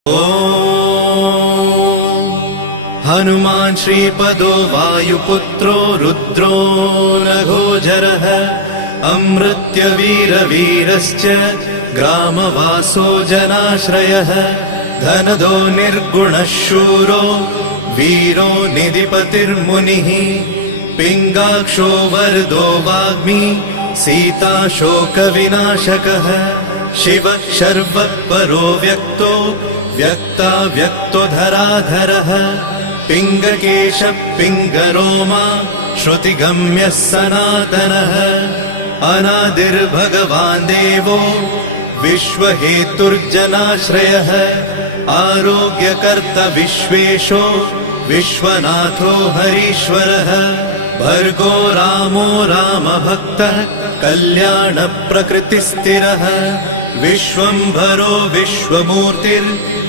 हनुमान् श्रीपदो वायुपुत्रो रुद्रो नघोजरः अमृत्यवीरवीरश्च ग्रामवासो जनाश्रयः धनदो निर्गुणः शूरो वीरो निधिपतिर्मुनिः पिङ्गाक्षो वरदो वाग्मी सीता शोकविनाशकः शिवः शर्वः परो व्यक्तो व्यक्तो धराधरः पिङ्गकेशः पिङ्गरोमा श्रुतिगम्यः सनातनः अनादिर्भगवान् देवो विश्वहेतुर्जनाश्रयः आरोग्यकर्ता विश्वेशो विश्वनाथो हरीश्वरः भर्गो रामो रामभक्तः कल्याणप्रकृतिस्थिरः विश्वम्भरो विश्वमूर्तिर्